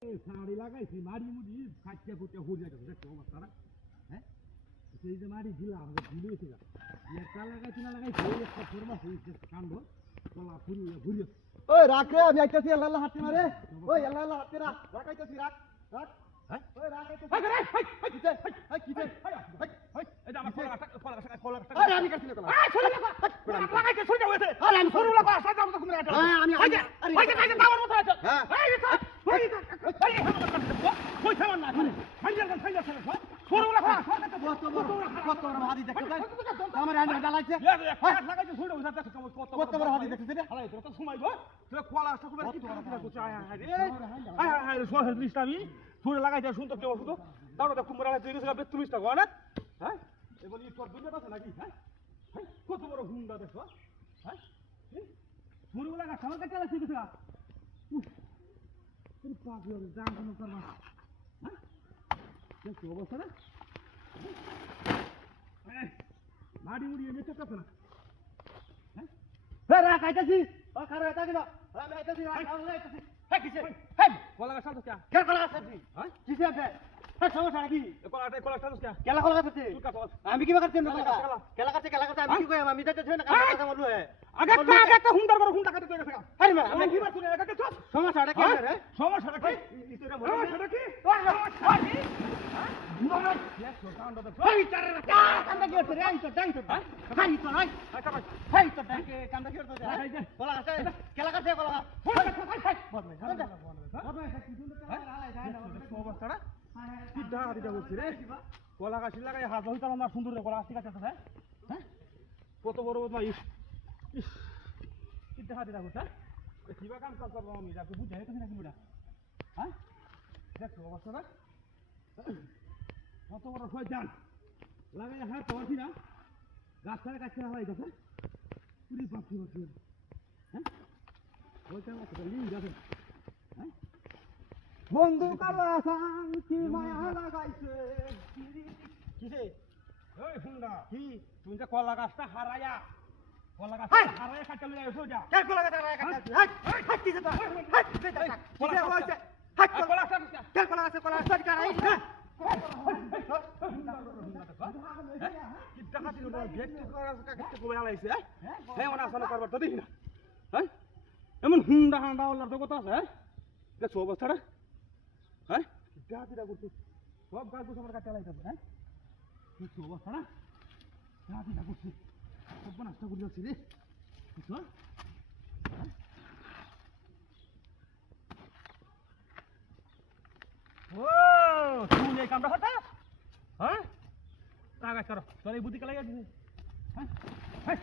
শাড়ি লাগাইছি মারি মুড়ি খাইতে ফুটে হুড়ে গেছে দেখো অবস্থাটা হ্যাঁ সেই যে মারি দিলাম ভুলে গেছে একটা লাগাইছি না লাগাইছি একটা ফরমা হয়েছে কাণ্ড কলা ফুরিয়ে ঘুরিয়ে ওই রাখ রে আমি আইতাছি আল্লাহ আল্লাহ হাতে মারে ওই আল্লাহ আল্লাহ হাতে রাখ রাখাইতাছি রাখ রাখ হ্যাঁ ওই রাখাইতাছি হাই রে হাই হাই কিতে হাই কিতে হাই হাই এটা আমার কলা আরে আমি কাটছি না কলা ছোট লাগাইতে ছোট হয়েছে আরে আমি সরু লাগা সাজা মতো ঘুরে এটা হ্যাঁ আমি আরে আরে দাওয়ার মতো আছে হ্যাঁ এই তো ওই কই থামান না ফাইনাল ফাইনাল সরু লাগা কত বড় হাদি দেখতে চাই আমার আইনে ডালাইছে লাগাইতে ছোট হয়েছে কত বড় হাদি দেখতে রে হালাই তো সময় গো তুই কলা আসতে খুব কি কথা করছ আয় আয় রে আয় আয় সোহেল লিস্ট আমি ছোট লাগাইতে শুনতো কেউ শুধু তারপর তো কুমড়া লাগাইতে 30 টাকা না হ্যাঁ এবারে তোর দুনিয়া আছে নাকি হ্যাঁ কত বড় হুন্ডা দেখো হ্যাঁ ছোট লাগা সামনে কাটা লাগছে কিছু তুই পাগল জান কোন করবা হ্যাঁ দেখো অবস্থা না মাড়ি মুড়ি এনে তো কথা না হ্যাঁ রাখ আইতাছি ও খারে আইতাছি না আমি আইতাছি রাখ আমি আইতাছি হ্যাঁ কিসে হ্যাঁ কলা গাছ তো কে কে কলা আছে হ্যাঁ কিসে আছে হ্যাঁ সমস্যা নাকি কলা গাছ কে কেলা কলা আছে তুই কা আমি কি করতে কেলা কাছে আমি কি কই আমি তো ছয় না কথা বলবো হ্যাঁ আগে একটা হুন্ডার বড় হুন্ডা কাটে তুই ফেরা আরে মা আমি কি বাত শুনে আগে চল সমস্যাটা কি রে সমস্যাটা কি ইতরা বড় সমস্যাটা কি এই তারে কান্দা কি হচ্ছে রে এই তো ডাই তো হাই তো নাই হাই তো ডাই কান্দা কি হচ্ছে কলা আছে কেলা কাছে কলা অবস্থাটা কি ডাকা দিটা বলছি রে কলা গাছ লাগাই হাত হইতাম না সুন্দর কলা গাছ ঠিক আছে হ্যাঁ হ্যাঁ কত বড় বড় ইস ইস কি দেখা দিটা বলছ কিবা কাম করবো আমি যাকে বুঝে তো নাকি বুড়া হ্যাঁ দেখো অবস্থাটা কত বড় শয়তান লাগাই হাত পারছি না গাছটার কাছে হারাই গেছে পুরি পাখি বসে হ্যাঁ ওইটা আমার লিঙ্ক আছে হ্যাঁ বন্ধু কালা শান্তি মায়া লাগাইছে কিসে ওই হুন্ডা কি তুমি যে কলা গাছটা হারাইয়া কলা গাছ হারাইয়া কাটতে লই আইছো যা কে কলা কাছে হারাই কাছে হাই হাই কি সেটা হাই সেটা কলা হইছে হাই কলা গাছ কে কলা কাছে কলা কাছে কারাই কি টাকা দিল না ব্যক্তি করা কাটতে কবে আলাইছে হ্যাঁ ওনা আসলে করবার তো দেখি না হ্যাঁ এমন হুন্ডা হান্ডা ওলার তো কথা আছে হ্যাঁ দেখছো অবস্থাটা হ্যাঁ টাকা দিটা করতে সব গাছ গুছ আমার কাটতে আলাইছে হ্যাঁ দেখছো অবস্থাটা টাকা দিটা করতে সব নাস্তা করে যাচ্ছি রে দেখছো ও তুই এই কামটা হঠাৎ হ্যাঁ টাকা করো তোর এই বুদ্ধি কে লাগিয়ে দিছে হ্যাঁ হ্যাঁ